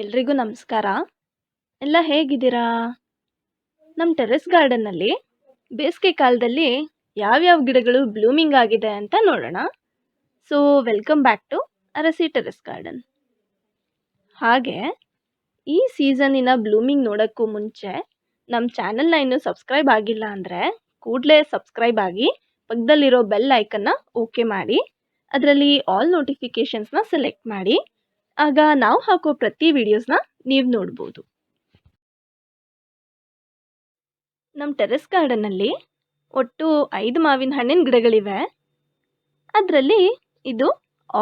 ಎಲ್ರಿಗೂ ನಮಸ್ಕಾರ. ಎಲ್ಲ ಹೇಗಿದ್ದೀರಾ? ನಮ್ಮ ಟೆರೆಸ್ ಗಾರ್ಡನ್ನಲ್ಲಿ ಬೇಸಿಗೆ ಕಾಲದಲ್ಲಿ ಯಾವ್ಯಾವ ಗಿಡಗಳು ಬ್ಲೂಮಿಂಗ್ ಆಗಿದೆ ಅಂತ ನೋಡೋಣ. ಸೊ ವೆಲ್ಕಮ್ ಬ್ಯಾಕ್ ಟು ಅರಸಿ ಟೆರೆಸ್ ಗಾರ್ಡನ್. ಹಾಗೆ ಈ ಸೀಸನ್ನಿನ ಬ್ಲೂಮಿಂಗ್ ನೋಡೋಕ್ಕೂ ಮುಂಚೆ ನಮ್ಮ ಚಾನಲ್ನ ಇನ್ನೂ ಸಬ್ಸ್ಕ್ರೈಬ್ ಆಗಿಲ್ಲ ಅಂದರೆ ಕೂಡಲೇ ಸಬ್ಸ್ಕ್ರೈಬ್ ಆಗಿ ಪಕ್ಕದಲ್ಲಿರೋ ಬೆಲ್ ಐಕನ್ನ ಓಕೆ ಮಾಡಿ, ಅದರಲ್ಲಿ ಆಲ್ ನೋಟಿಫಿಕೇಷನ್ಸ್ನ ಸೆಲೆಕ್ಟ್ ಮಾಡಿ. ಆಗ ನಾವು ಹಾಕೋ ಪ್ರತಿ ವಿಡಿಯೋಸ್ನ ನೀವು ನೋಡ್ಬೋದು. ನಮ್ಮ ಟೆರೆಸ್ ಗಾರ್ಡನ್ನಲ್ಲಿ ಒಟ್ಟು 5 ಮಾವಿನ ಹಣ್ಣಿನ ಗಿಡಗಳಿವೆ. ಅದರಲ್ಲಿ ಇದು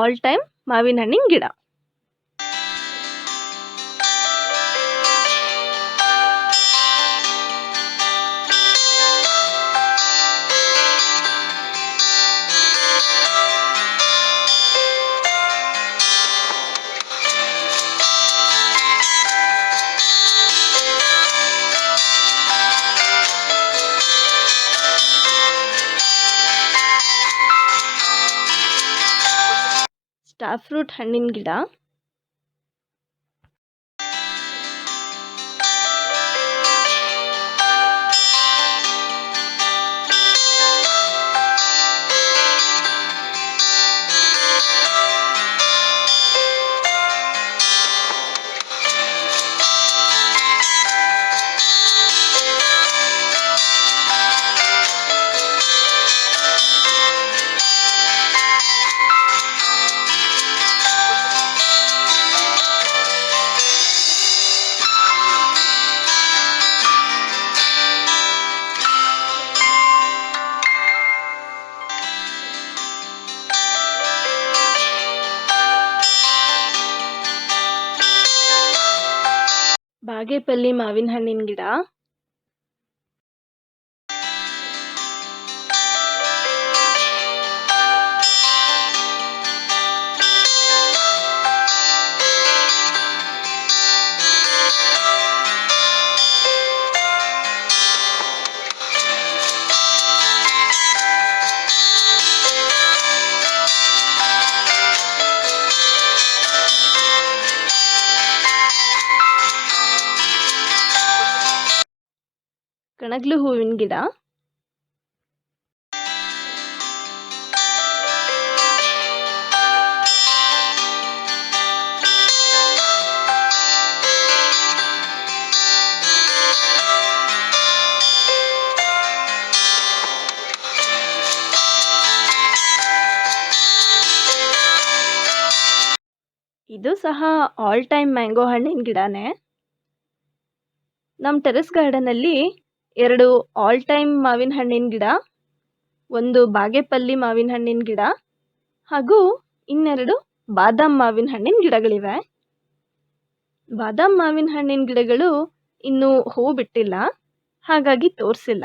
ಆಲ್ ಟೈಮ್ ಮಾವಿನ ಹಣ್ಣಿನ ಗಿಡ. ಸ್ಟಾರ್ ಫ್ರೂಟ್ ಹಣ್ಣಿನ ಗಿಡ, ಬಾಗೇಪಲ್ಲಿ ಮಾವಿನ ಹಣ್ಣಿನ ಗಿಡ, ಕಣಗ್ಲು ಹೂವಿನ ಗಿಡ, ಇದು ಸಹ ಆಲ್ ಟೈಮ್ ಮ್ಯಾಂಗೋ ಹಣ್ಣಿನ ಗಿಡನೇ. ನಮ್ಮ ಟೆರೆಸ್ ಗಾರ್ಡನಲ್ಲಿ 2 ಆಲ್ ಟೈಮ್ ಮಾವಿನ ಹಣ್ಣಿನ ಗಿಡ, ಒಂದು ಬಾಗೇಪಲ್ಲಿ ಮಾವಿನ ಹಣ್ಣಿನ ಗಿಡ ಹಾಗೂ ಇನ್ನೆರಡು ಬಾದಾಮ್ ಮಾವಿನ ಹಣ್ಣಿನ ಗಿಡಗಳಿವೆ. ಬಾದಾಮ್ ಮಾವಿನ ಹಣ್ಣಿನ ಗಿಡಗಳು ಇನ್ನೂ ಹೂ ಬಿಟ್ಟಿಲ್ಲ, ಹಾಗಾಗಿ ತೋರಿಸಿಲ್ಲ.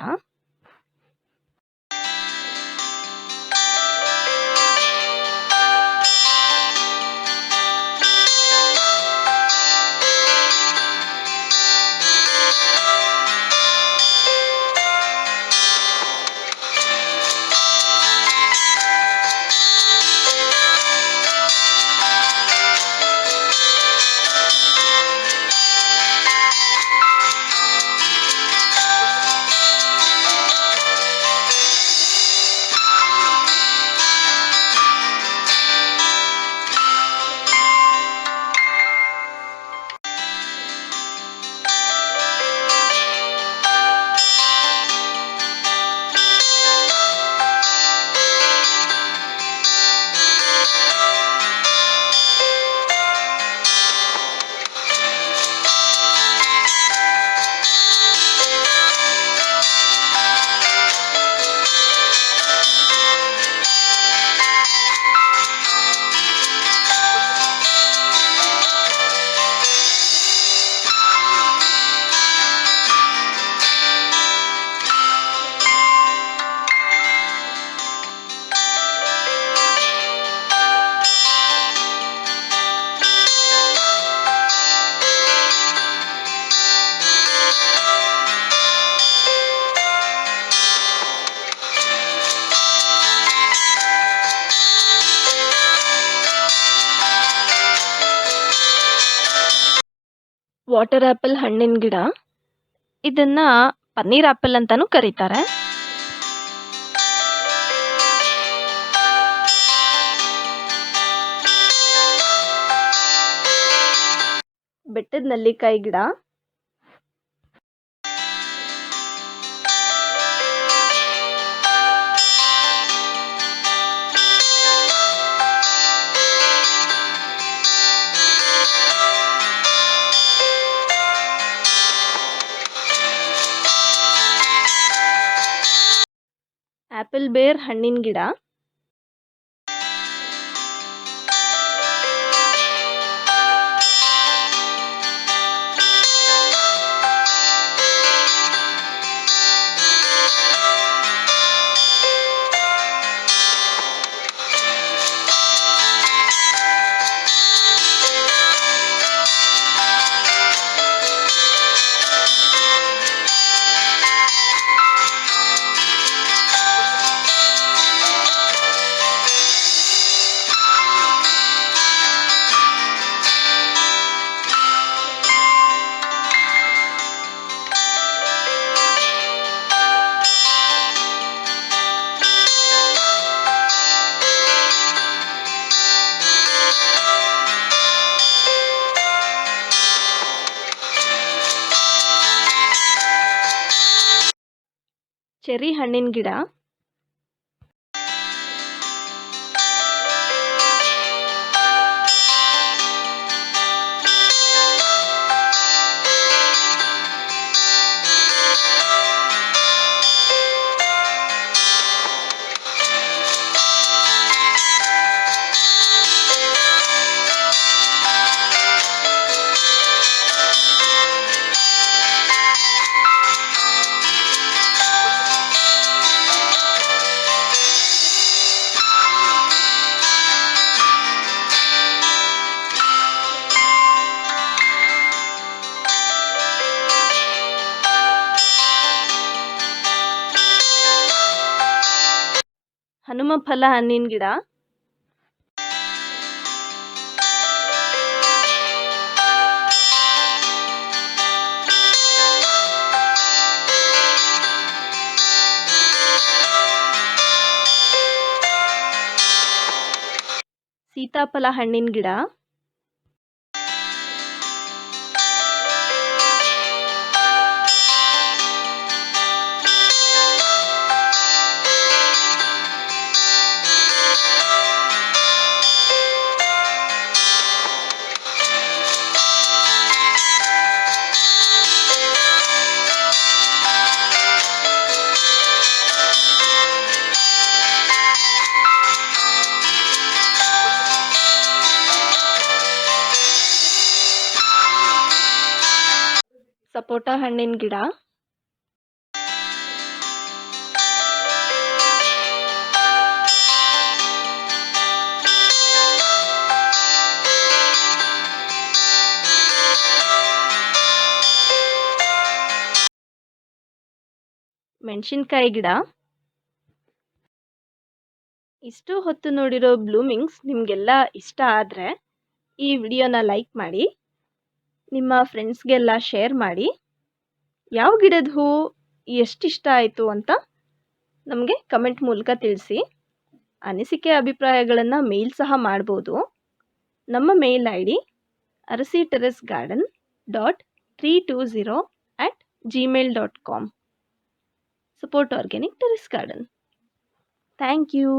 ವಾಟರ್ ಆ್ಯಪಲ್ ಹಣ್ಣಿನ ಗಿಡ. ಇದನ್ನ ಪನ್ನೀರ್ ಆ್ಯಪಲ್ ಅಂತಾನೂ ಕರೀತಾರೆ. ಬೆಟ್ಟದ ನೆಲ್ಲಿಕಾಯಿ ಗಿಡ. ಆ್ಯಪಲ್ ಬೇರ್ ಹಣ್ಣಿನ ಗಿಡ. ಚೆರ್ರಿ ಹಣ್ಣಿನ ಗಿಡ. ಹನುಮ ಫಲ ಹಣ್ಣಿನ ಗಿಡ. ಸೀತಾಫಲ ಹಣ್ಣಿನ ಗಿಡ. ಸಪೋಟ ಹಣ್ಣಿನ ಗಿಡ. ಮೆಣಸಿನ್ಕಾಯಿ ಗಿಡ. ಇಷ್ಟು ಹೊತ್ತು ನೋಡಿರೋ ಬ್ಲೂಮಿಂಗ್ಸ್ ನಿಮಗೆಲ್ಲ ಇಷ್ಟ ಆದರೆ ಈ ವಿಡಿಯೋನ ಲೈಕ್ ಮಾಡಿ, ನಿಮ್ಮ ಫ್ರೆಂಡ್ಸ್ಗೆಲ್ಲ ಶೇರ್ ಮಾಡಿ. ಯಾವ ಗಿಡದ ಹೂವು ಎಷ್ಟಿಷ್ಟ ಆಯಿತು ಅಂತ ನಮಗೆ ಕಮೆಂಟ್ ಮೂಲಕ ತಿಳಿಸಿ. ಅನಿಸಿಕೆ ಅಭಿಪ್ರಾಯಗಳನ್ನು ಮೇಲ್ ಸಹ ಮಾಡ್ಬೋದು. ನಮ್ಮ mail I D arasiterracegarden.320@gmail.com. Support Organic Terrace Garden. Thank you.